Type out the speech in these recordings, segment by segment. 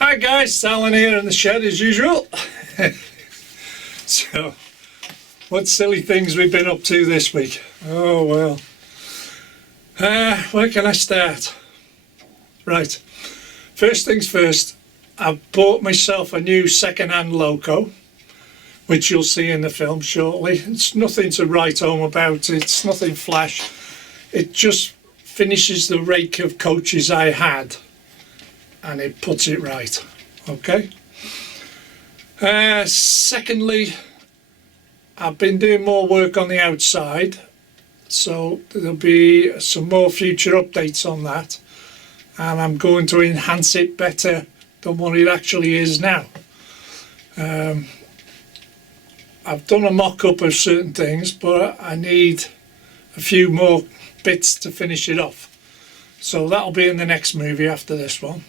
Hi guys, Alan here in the shed as usual. So, what silly things we've been up to this week? Oh well. Where can I start? Right, first things first, I've bought myself a new second-hand loco, which you'll see in the film shortly. It's nothing to write home about, it's nothing flash. It just finishes the rake of coaches I had and it puts it right, okay? Secondly, I've been doing more work on the outside, so there'll be some more future updates on that, and I'm going to enhance it better than what it actually is now. I've done a mock-up of certain things, but I need a few more bits to finish it off. So that'll be in the next movie after this one.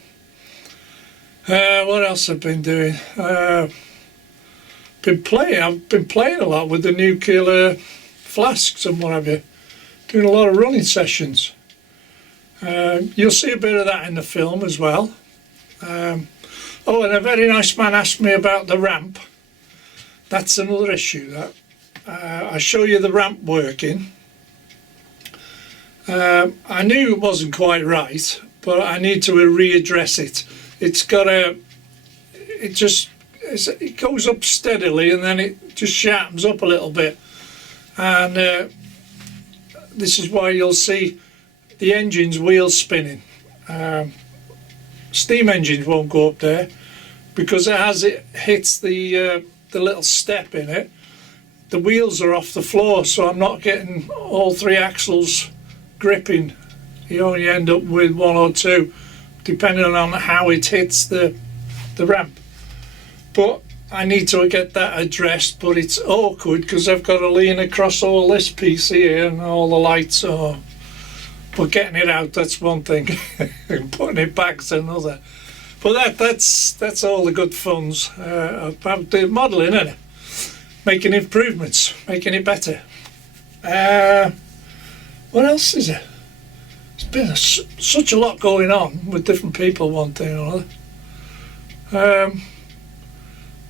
What else I've been doing? I've been playing a lot with the nuclear flasks and what have you. Doing a lot of running sessions. You'll see a bit of that in the film as well. And a very nice man asked me about the ramp. That's another issue. That I show you the ramp working. I knew it wasn't quite right, but I need to readdress it. It goes up steadily and then it just sharpens up a little bit, and this is why you'll see the engine's wheels spinning. Steam engines won't go up there because as it hits the little step in it, the wheels are off the floor, so I'm not getting all three axles gripping. You only end up with one or two depending on how it hits the ramp. But I need to get that addressed, but it's awkward because I've got to lean across all this piece here and all the lights are. But getting it out, that's one thing. And putting it back's another. But that's all the good funds about the modelling, isn't it? Making improvements, making it better. What else is it? There's been such a lot going on with different people, one thing or another.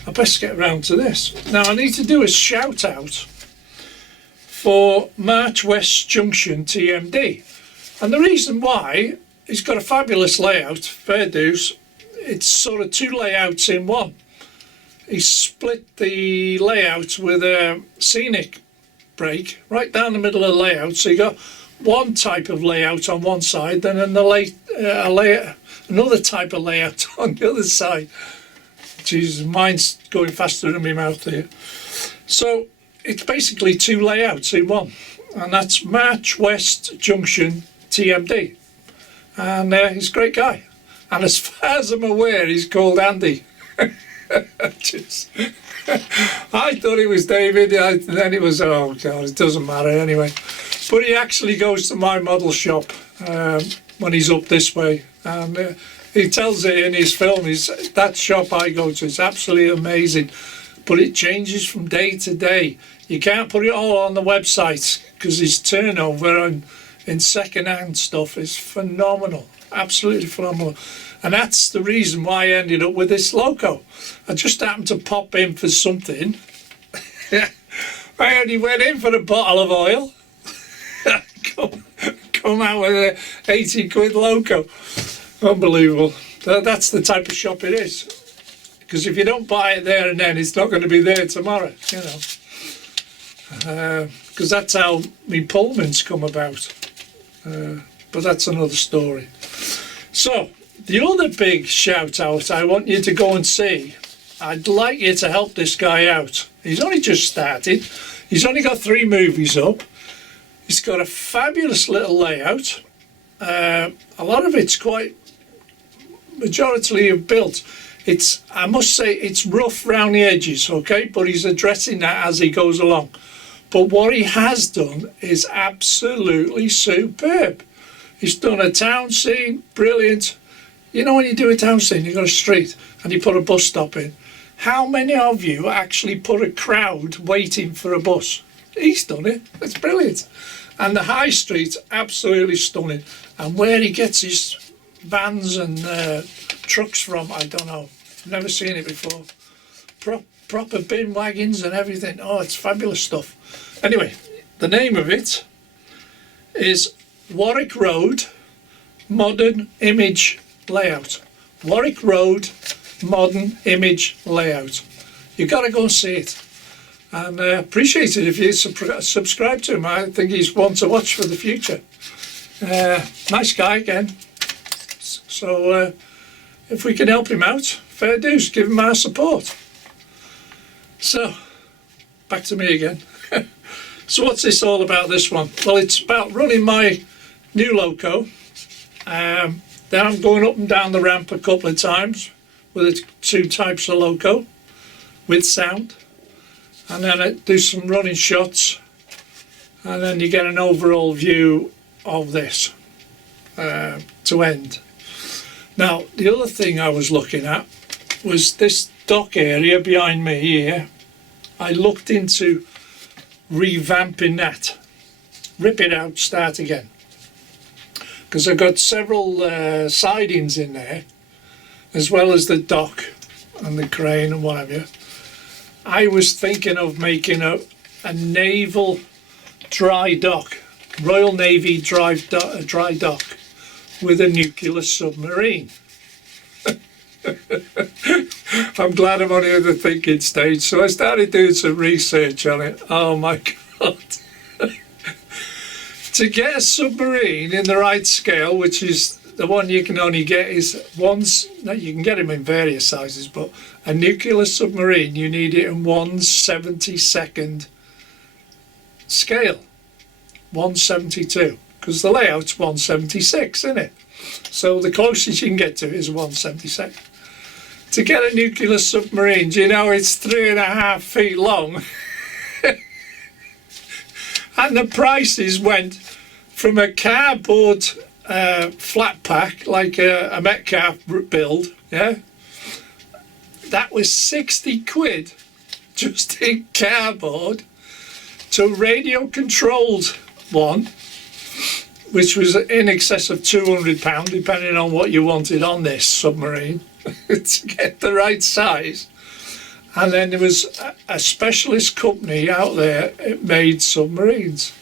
I best get around to this. Now I need to do a shout out for March West Junction TMD. And the reason why, he's got a fabulous layout, fair dues. It's sort of two layouts in one. He split the layout with a scenic break right down the middle of the layout, so you got one type of layout on one side, then another type of layout on the other side. Jesus, mine's going faster than my mouth here. So it's basically two layouts in one, and that's March West Junction TMD, and he's a great guy, and as far as I'm aware he's called Andy. I thought it was David, then it was, oh god, it doesn't matter anyway. But he actually goes to my model shop when he's up this way, and he tells it in his film. That shop I go to is absolutely amazing, but it changes from day to day. You can't put it all on the website because his turnover in second-hand stuff is phenomenal, absolutely phenomenal. And that's the reason why I ended up with this loco. I just happened to pop in for something. I only went in for a bottle of oil. come out with a 80 quid loco. Unbelievable. That's the type of shop it is. Because if you don't buy it there and then, it's not going to be there tomorrow, you know. Because that's how me Pullmans come about. But that's another story. So, the other big shout out I want you to go and see. I'd like you to help this guy out. He's only just started. He's only got 3 movies up. He's got a fabulous little layout. A lot of it's quite majority built. I must say it's rough round the edges, okay, but he's addressing that as he goes along. But what he has done is absolutely superb. He's done a town scene, brilliant. You know, when you do a town scene, you've got a street and you put a bus stop in. How many of you actually put a crowd waiting for a bus? He's done it. It's brilliant. And the high street's absolutely stunning. And where he gets his vans and trucks from, I don't know. Never seen it before. Proper bin wagons and everything. Oh, it's fabulous stuff. Anyway, the name of it is Warwick Road Modern Image Layout. Warwick Road Modern Image Layout. You've got to go and see it. And appreciate it if you subscribe to him. I think he's one to watch for the future. Nice guy again. So if we can help him out, fair dues, give him our support. So, back to me again. So what's this all about, this one? Well, it's about running my new loco. Then I'm going up and down the ramp a couple of times with the two types of loco with sound. And then I do some running shots. And then you get an overall view of this to end. Now, the other thing I was looking at was this dock area behind me here. I looked into revamping that, rip it out, start again, because I've got several sidings in there, as well as the dock and the crane and what have you. I was thinking of making a naval dry dock, Royal Navy dry dock with a nuclear submarine. I'm glad I'm only at the thinking stage, so I started doing some research on it. Oh my God. To get a submarine in the right scale, which is the one you can only get is ones, you can get them in various sizes, but a nuclear submarine, you need it in 1/72nd scale, 1/72, because the layout's 1/76, isn't it? So the closest you can get to it is 1/72. To get a nuclear submarine, do you know it's 3.5 feet long? And the prices went from a cardboard flat pack, like a Metcalf build, yeah? That was 60 quid just in cardboard, to a radio controlled one, which was in excess of £200, depending on what you wanted on this submarine to get the right size. And then there was a specialist company out there that made submarines.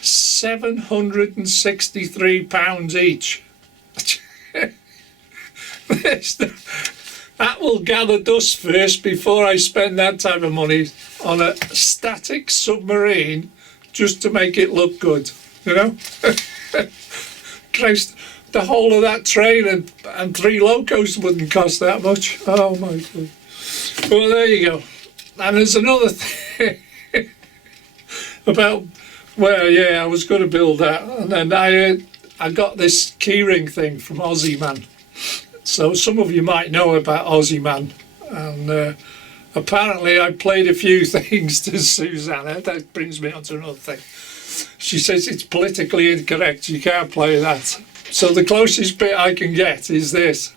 £763 each. That will gather dust first before I spend that type of money on a static submarine just to make it look good, you know? Christ, the whole of that train and 3 locos wouldn't cost that much. Oh my God. Well, there you go. And there's another thing about, well, yeah, I was going to build that, and then I got this keyring thing from Aussie Man. So some of you might know about Aussie Man, and apparently I played a few things to Susanna. That brings me on to another thing. She says it's politically incorrect, you can't play that. So the closest bit I can get is this.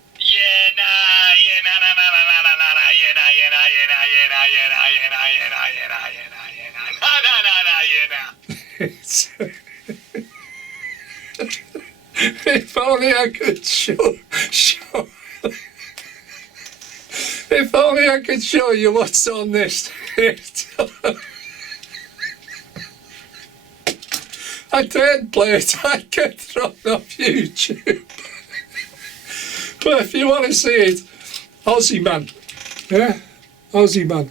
If only I could show if only I could show you what's on this. I daren't play it, I'd get thrown off YouTube. But if you want to see it, Aussie Man, yeah, Aussie Man.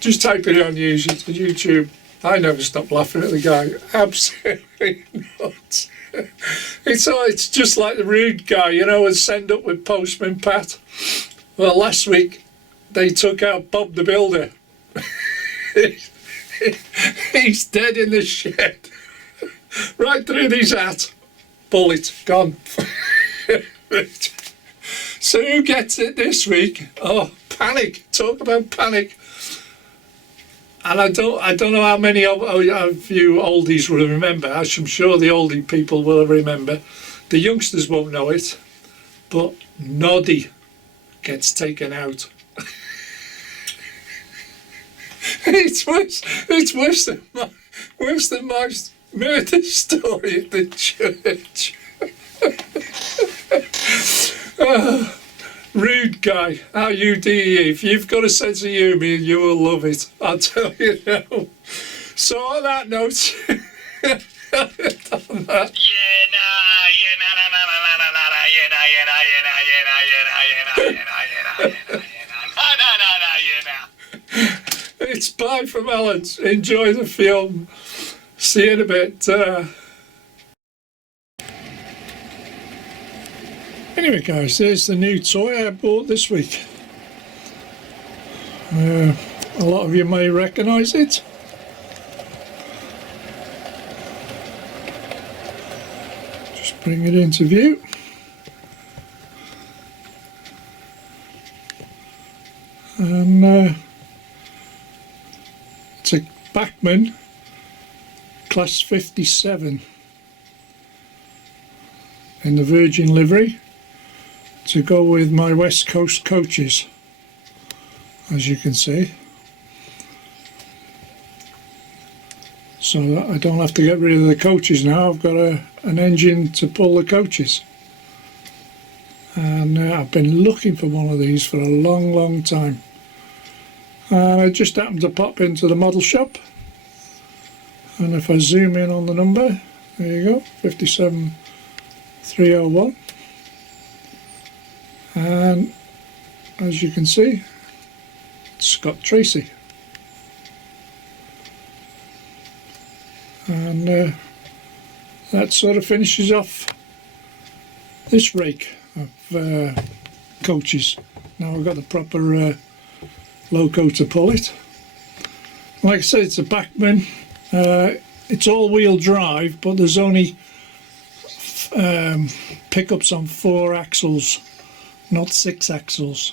Just type it on YouTube. I never stop laughing at the guy. Absolutely not. It's just like the rude guy, you know, and send up with Postman Pat. Well, last week they took out Bob the Builder. He's dead in the shed. Right through his hat. Bullet, gone. So who gets it this week? Oh, panic. Talk about panic. And I don't know how many of you oldies will remember. I'm sure the oldie people will remember. The youngsters won't know it, but Noddy gets taken out. It's worse than my murder story at the church. Rude guy, R-U-D-E. If you've got a sense of humour, you will love it. I'll tell you now. So on that note, it's bye from Alan. Enjoy the film. See you in a bit. Anyway guys, there's the new toy I bought this week. A lot of you may recognise it. Just bring it into view. And it's a Bachmann Class 57 in the Virgin livery, to go with my West Coast coaches, as you can see, so that I don't have to get rid of the coaches now. I've got an engine to pull the coaches, and I've been looking for one of these for a long time. I just happened to pop into the model shop, and if I zoom in on the number, there you go, 57301. And as you can see, it's Scott Tracy, and that sort of finishes off this rake of coaches. Now I've got the proper loco to pull it. Like I said, it's a Bachmann. It's all-wheel drive, but there's only pickups on 4 axles, not 6 axles.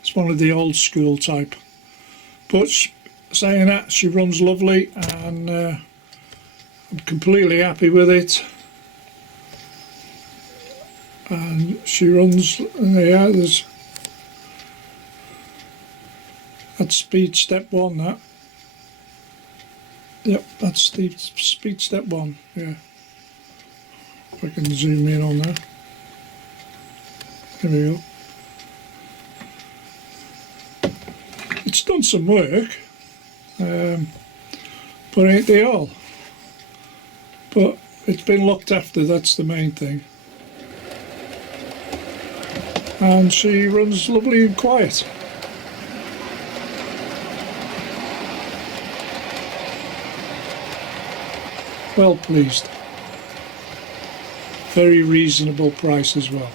It's one of the old school type. But saying that, she runs lovely, and I'm completely happy with it. And she runs, yeah, that's speed step 1, that. Yep, that's speed step 1, yeah. If I can zoom in on that. There we go. It's done some work, but ain't they all? But it's been looked after, that's the main thing. And she runs lovely and quiet. Well pleased. Very reasonable price as well.